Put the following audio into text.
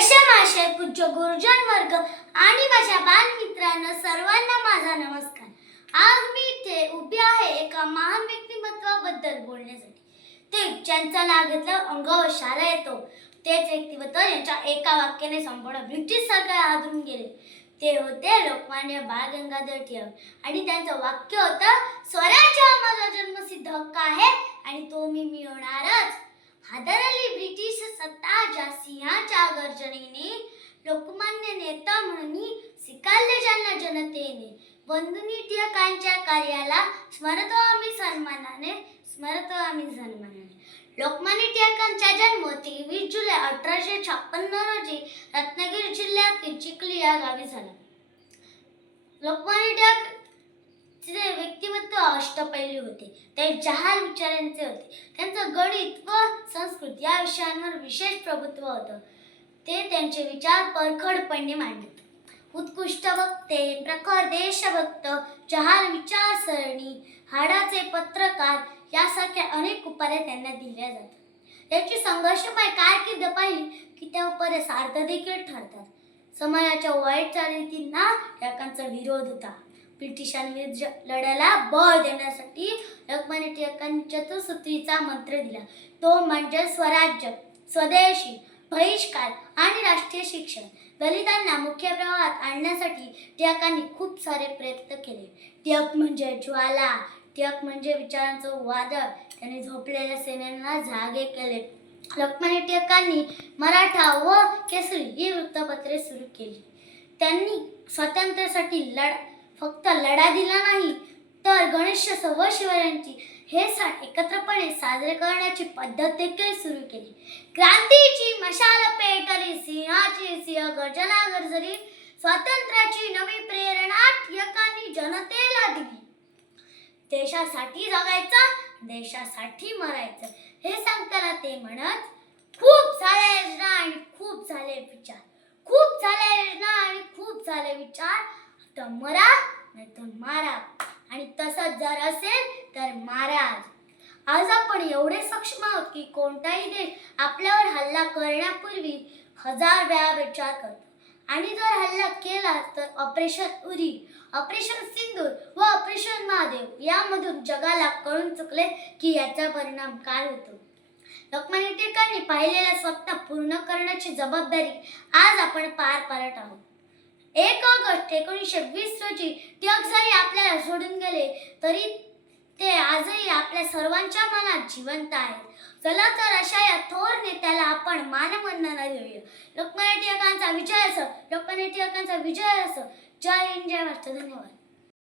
माझे पूज्य गुरुजन वर्ग आणि माझ्या बालमित्रांनो सर्वांना माझा नमस्कार. आज मी इथे उभी आहे एका महान व्यक्तिमत्वाबद्दल बोलण्यासाठी. ते ज्यांचं नाव घेतलं अंगावर शारा येतो तेच व्यक्तिमत्व यांच्या एका वाक्याने संपूर्ण ब्रिटिश सरकार हादरून गेले. ते होते लोकमान्य बाळ गंगाधर टिळक आणि त्यांचं वाक्य होतं, स्वराज्य हा माझा जन्मसिद्ध हक्क आहे आणि तो मी मिळवणारच. हादरली ब्रिटिश सत्ता ज्या सिंहाच्या गर्जनेने, लोकमान्य नेता म्हणून स्वीकारले ज्यांना जनतेने, बंधुनी टिळकांच्या कार्याला स्मरतो आम्ही सन्मानाने, स्मरतो आम्ही सन्मानाने. लोकमान्य टिळकांचा जन्म 23 जुलै 1856 रोजी रत्नागिरी जिल्ह्यातील चिखली या गावी झाला. लोकमान्य टिळक व्यक्तिमत्व अष्टपैलू होते. ते जहाल विचारांचे होते. त्यांचं गणित व संस्कृत या विषयांवर विशेष प्रभुत्व होतं. ते त्यांचे विचार परखडपणे मांडत. उत्कृष्ट वक्ते, प्रखर देशभक्त, जहाल विचारसरणी, हाडाचे पत्रकार यासारख्या अनेक उपाध्या त्यांना दिल्या जातात. त्यांची संघर्षमय कारकीर्द पाहिली की त्या उपाध्या सार्थ देखील ठरतात. समाजाच्या वाईट चालीरीतींना टिळकांचा विरोध होता. ब्रिटिशांविरुद्ध लढ्याला बळ देण्यासाठी लोकमान्य टिळकांनी चतुसूत्रीचा मंत्र दिला. तो म्हणजे स्वराज्य, स्वदेशी, बहिष्कार आणि राष्ट्रीय शिक्षण. दलितांना मुख्य प्रवाहात आणण्यासाठी टिळकांनी खूप सारे प्रयत्न केले. टिळक म्हणजे ज्वाला, टिळक म्हणजे विचारांचं वादळ. त्यांनी झोपलेल्या सेनांना जागे केले. लोकमान्य टिळकांनी मराठा व केसरी ही वृत्तपत्रे सुरू केली. त्यांनी स्वातंत्र्यासाठी फक्त लढा दिला नाही तर गणेशोत्सव व शिवजयंती हे सण एकत्रपणे साजरे करण्याची पद्धत देखील सुरू केली. क्रांतीची मशाल पेटली, सिंहाची सिंह गर्जना गरजली, स्वातंत्र्याची नवी प्रेरणा टिळकांनी जनतेला दिली. देशासाठी जगायचं, देशासाठी मरायचं हे सांगताना ते म्हणत, खूप झाल्या योजना आणि खूप झाले विचार, खूप झाल्या योजना आणि खूप झाले विचार, तर मरा नाही तर मारा, आणि तसंच जर असेल तर महाराज. आज आपण एवढे सक्षम आहोत की कोणताही देश आपल्यावर हल्ला करण्यापूर्वी 1000 वेळा विचार करतो. आणि जर हल्ला केला तर ऑपरेशन उरी, ऑपरेशन सिंदूर व ऑपरेशन महादेव यामधून जगाला कळून चुकले की याचा परिणाम काय होतो. लोकमान्य टिळकांनी पाहिलेलं स्वप्न पूर्ण करण्याची जबाबदारी आज आपण पार पाडत आहोत. 1 ऑगस्ट 1920 रोजी टिळक जरी आपल्याला सोडून गेले तरी ते आजही आपल्या सर्वांच्या मनात जिवंत आहेत. चला तर अशा या थोर नेत्याला आपण मानवंदना देऊया. लोकमान्य टिळकांचा विजय असो, लोकमान्य टिळकांचा विजय असो. जय हिंद, जय महाराष्ट्र. धन्यवाद.